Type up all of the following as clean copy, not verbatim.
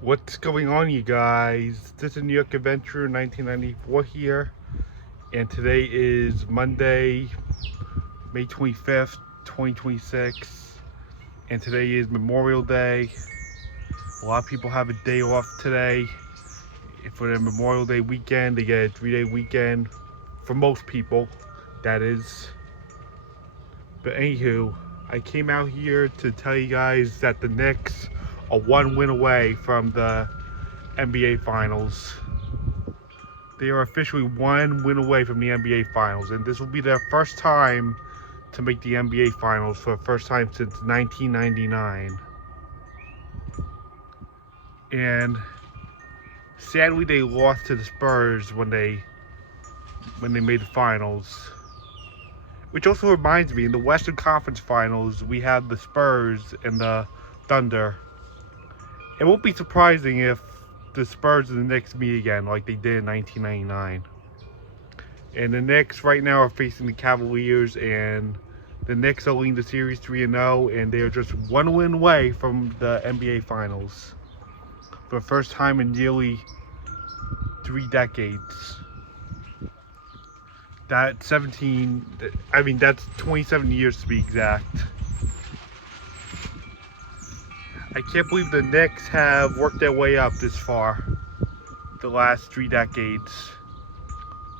What's going on, you guys? This is New York Adventure 1994 here, and today is Monday, May 25th, 2026, and today is Memorial Day. A lot of people have a day off today. For their Memorial Day weekend, they get a 3-day weekend. For most people, that is. But anywho, I came out here to tell you guys that the Knicks are one win away from the NBA Finals. They are officially one win away from the NBA Finals, and this will be their first time to make the NBA Finals for the first time since 1999. And sadly, they lost to the Spurs when they made the finals. Which also reminds me, in the Western Conference Finals, we have the Spurs and the Thunder. It won't be surprising if the Spurs and the Knicks meet again like they did in 1999. And the Knicks right now are facing the Cavaliers, and the Knicks are leading the series 3-0, and they are just one win away from the NBA Finals for the first time in nearly 3 decades. That's 27 years to be exact. I can't believe the Knicks have worked their way up this far the last 3 decades.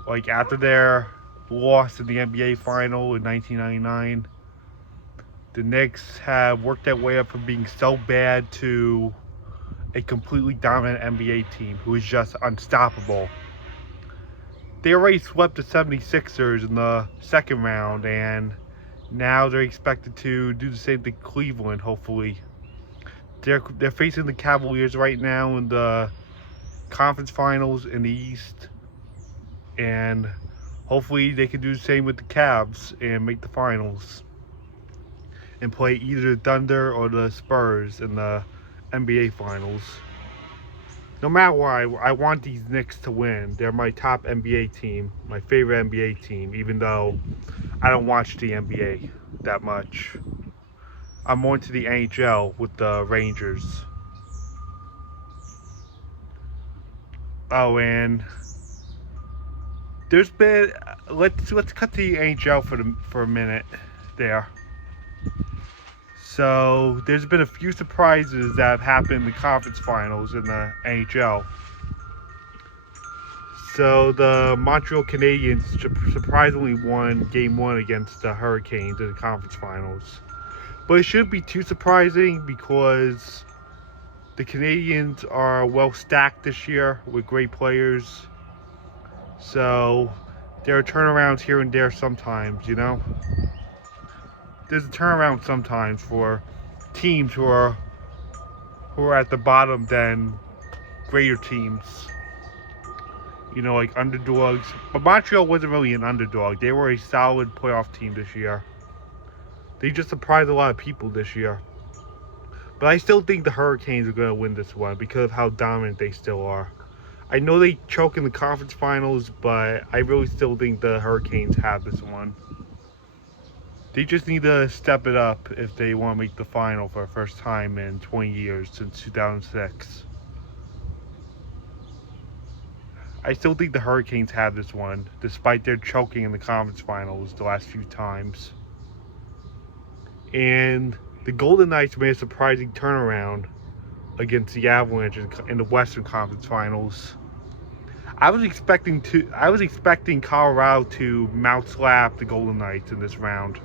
Like, after their loss in the NBA final in 1999, the Knicks have worked their way up from being so bad to a completely dominant NBA team who is just unstoppable. They already swept the 76ers in the second round, and now they're expected to do the same thing to Cleveland, hopefully. They're facing the Cavaliers right now in the conference finals in the East, and hopefully they can do the same with the Cavs and make the finals and play either the Thunder or the Spurs in the NBA Finals. No matter what, I want these Knicks to win. They're my top NBA team, my favorite NBA team, even though I don't watch the NBA that much. I'm more into the NHL with the Rangers. Oh, and there's been let's cut to the NHL for a minute there. So there's been a few surprises that have happened in the conference finals in the NHL. So the Montreal Canadiens surprisingly won Game 1 against the Hurricanes in the conference finals. But it shouldn't be too surprising because the Canadiens are well stacked this year with great players. So there are turnarounds here and there sometimes, you know? There's a turnaround sometimes for teams who are at the bottom than greater teams. You know, like underdogs. But Montreal wasn't really an underdog. They were a solid playoff team this year. They just surprised a lot of people this year. But I still think the Hurricanes are going to win this one because of how dominant they still are. I know they choke in the conference finals, but I really still think the Hurricanes have this one. They just need to step it up if they want to make the final for the first time in 20 years since 2006. I still think the Hurricanes have this one, despite their choking in the conference finals the last few times. And the Golden Knights made a surprising turnaround against the Avalanche in the Western Conference Finals. I was expecting Colorado to mouth slap the Golden Knights in this round.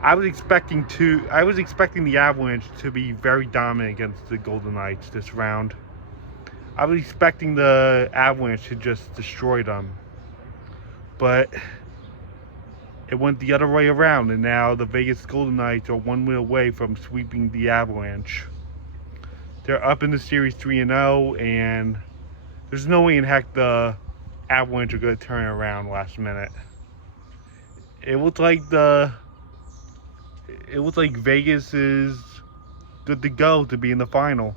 I was expecting the Avalanche to be very dominant against the Golden Knights this round. I was expecting the Avalanche to just destroy them. But it went the other way around, and now the Vegas Golden Knights are one win away from sweeping the Avalanche. They're up in the series 3-0, and there's no way in heck the Avalanche are going to turn it around last minute. It looks like Vegas is good to go to be in the final.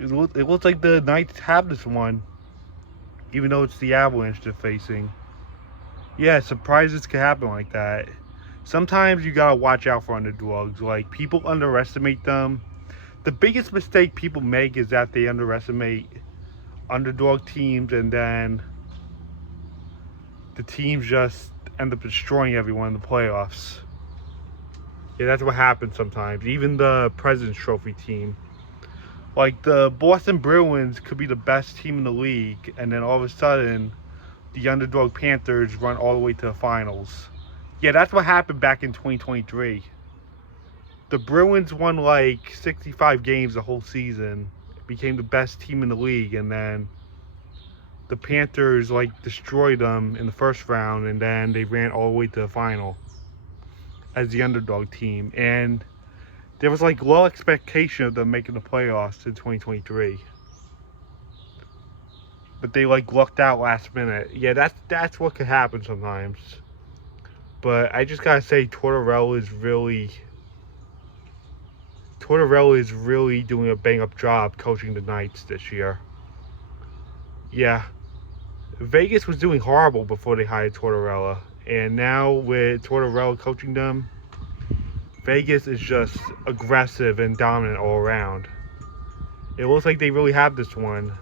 It looks like the Knights have this one, even though it's the Avalanche they're facing. Yeah, surprises can happen like that. Sometimes you gotta watch out for underdogs. Like, people underestimate them. The biggest mistake people make is that they underestimate underdog teams, and then the teams just end up destroying everyone in the playoffs. Yeah, that's what happens sometimes. Even the President's Trophy team. Like, the Boston Bruins could be the best team in the league, and then all of a sudden, the underdog Panthers run all the way to the finals. Yeah, that's what happened back in 2023. The Bruins won like 65 games the whole season, became the best team in the league, and then the Panthers like destroyed them in the first round, and then they ran all the way to the final as the underdog team. And there was like low expectation of them making the playoffs in 2023. But they like lucked out last minute. Yeah, that's what could happen sometimes. But I just gotta say, Tortorella is really doing a bang-up job coaching the Knights this year. Yeah, Vegas was doing horrible before they hired Tortorella, and now with Tortorella coaching them, Vegas is just aggressive and dominant all around. It looks like they really have this one.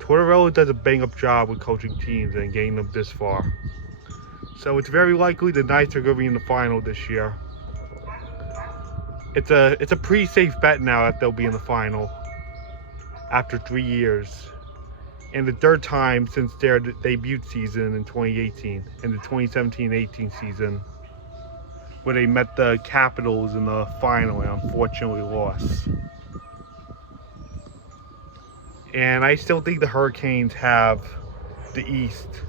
Tortorella does a bang-up job with coaching teams and getting them this far. So it's very likely the Knights are going to be in the final this year. It's a pretty safe bet now that they'll be in the final after 3 years. And the third time since their debut season in 2018, in the 2017-18 season, where they met the Capitals in the final and unfortunately lost. And I still think the Hurricanes have the East.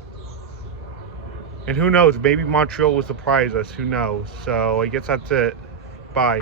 And who knows, maybe Montreal will surprise us, who knows. So I guess that's it. Bye.